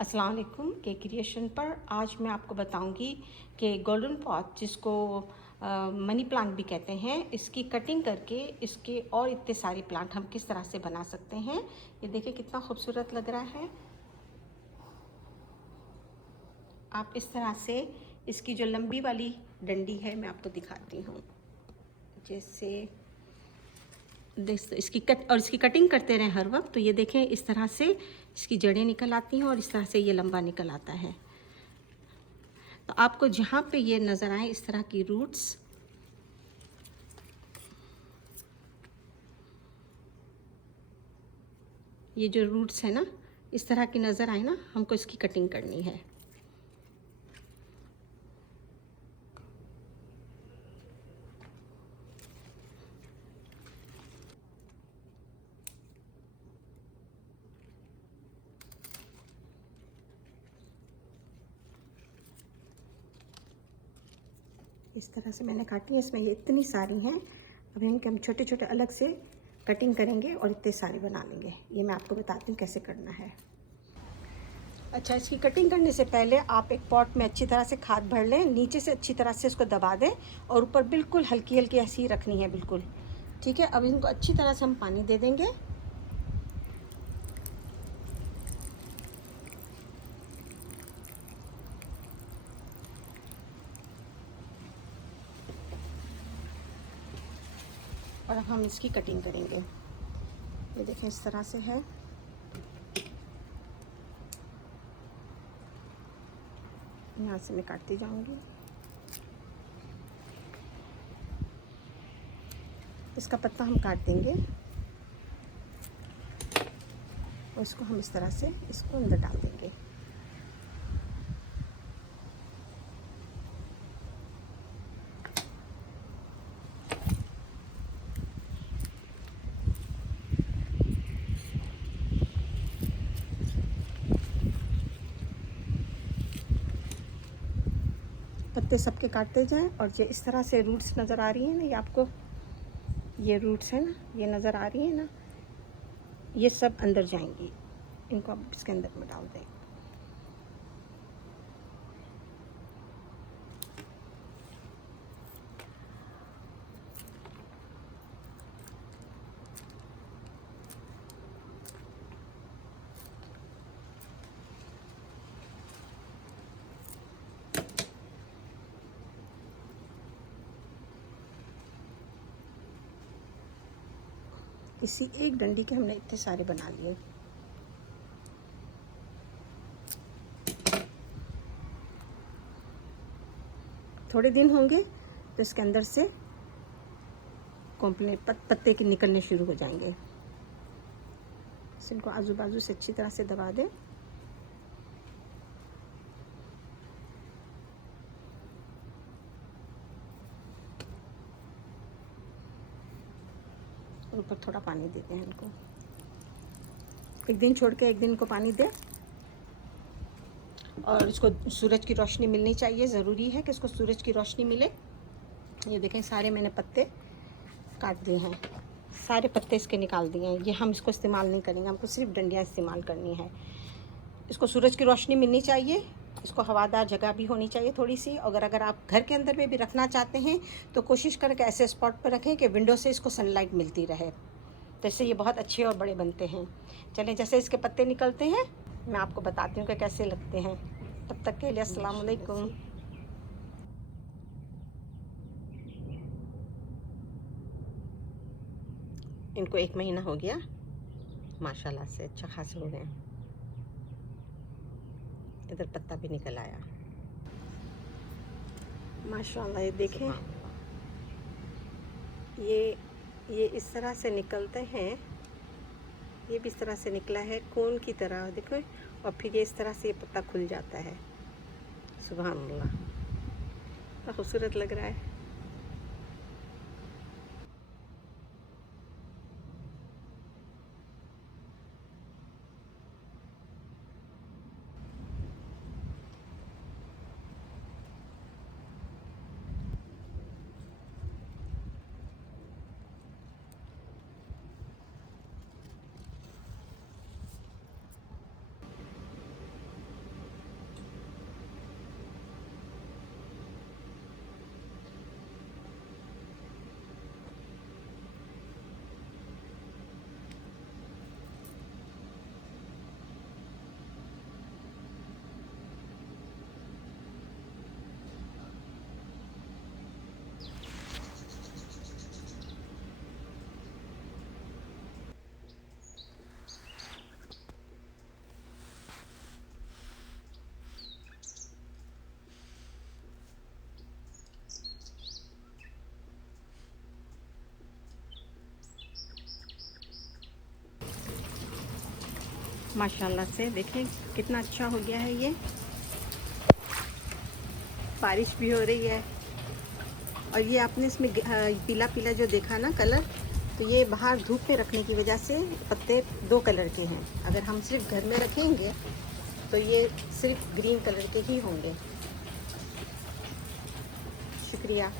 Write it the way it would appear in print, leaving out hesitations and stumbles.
अस्सलाम वालेकुम के क्रिएशन पर आज मैं आपको बताऊंगी कि गोल्डन पॉट जिसको मनी प्लांट भी कहते हैं, इसकी कटिंग करके इसके और इतने सारे प्लांट हम किस तरह से बना सकते हैं। ये देखिए कितना खूबसूरत लग रहा है। आप इस तरह से इसकी जो लंबी वाली डंडी है मैं आपको दिखाती हूँ। जैसे इसकी कटिंग करते रहें हर वक्त, तो ये देखें इस तरह से इसकी जड़ें निकल आती हैं और इस तरह से ये लंबा निकल आता है। तो आपको जहाँ पे ये नज़र आए इस तरह की रूट्स, ये जो रूट्स है ना इस तरह की नज़र आए ना, हमको इसकी कटिंग करनी है। इस तरह से मैंने काटी है, इसमें ये इतनी सारी हैं। अभी इनके हम छोटे छोटे अलग से कटिंग करेंगे और इतने सारे बना लेंगे। ये मैं आपको बताती हूँ कैसे करना है। अच्छा, इसकी कटिंग करने से पहले आप एक पॉट में अच्छी तरह से खाद भर लें, नीचे से अच्छी तरह से उसको दबा दें और ऊपर बिल्कुल हल्की हल्की ऐसी ही रखनी है, बिल्कुल ठीक है। अब इनको अच्छी तरह से हम पानी दे देंगे। और अब हम इसकी कटिंग करेंगे। ये देखें इस तरह से है। यहाँ से मैं काटती जाऊंगी। इसका पत्ता हम काट देंगे और इसको हम इस तरह से इसको अंदर डाल देंगे। पत्ते सबके काटते जाएं और ये इस तरह से रूट्स नज़र आ रही हैं ना, ये आपको ये रूट्स है ना, ये नज़र आ रही है ना, ये सब अंदर जाएंगी। इनको आप इसके अंदर में डाल दें। इसी एक डंडी के हमने इतने सारे बना लिए। थोड़े दिन होंगे तो इसके अंदर से कॉम्प्लेट पत्ते के निकलने शुरू हो जाएंगे। इनको आजू बाजू से अच्छी तरह से दबा दें। और ऊपर थोड़ा पानी देते हैं इनको। एक दिन छोड़ के एक दिन इनको पानी दें। और इसको सूरज की रोशनी मिलनी चाहिए, ज़रूरी है कि इसको सूरज की रोशनी मिले। ये देखें सारे मैंने पत्ते काट दिए हैं, सारे पत्ते इसके निकाल दिए हैं। ये हम इसको इस्तेमाल नहीं करेंगे, हमको सिर्फ डंडियाँ इस्तेमाल करनी है। इसको सूरज की रोशनी मिलनी चाहिए, इसको हवादार जगह भी होनी चाहिए थोड़ी सी। अगर आप घर के अंदर में भी रखना चाहते हैं तो कोशिश करें कि ऐसे स्पॉट पर रखें कि विंडो से इसको सनलाइट मिलती रहे, तो इससे ये बहुत अच्छे और बड़े बनते हैं। चलें, जैसे इसके पत्ते निकलते हैं मैं आपको बताती हूँ कि कैसे लगते हैं। तब तक के लिए अस्सलाम वालेकुम। इनको 1 महीना हो गया, माशाल्लाह से अच्छा खासे हो गए। इधर पत्ता भी निकल आया माशाल्लाह। ये देखें, ये इस तरह से निकलते हैं। ये भी इस तरह से निकला है कोन की तरह, देखो। और फिर ये इस तरह से ये पत्ता खुल जाता है। सुभान अल्लाह, कितना खूबसूरत लग रहा है। माशाल्लाह से देखें कितना अच्छा हो गया है। ये बारिश भी हो रही है और ये आपने इसमें पीला पीला जो देखा ना कलर, तो ये बाहर धूप में रखने की वजह से पत्ते 2 कलर के हैं। अगर हम सिर्फ घर में रखेंगे तो ये सिर्फ ग्रीन कलर के ही होंगे। शुक्रिया।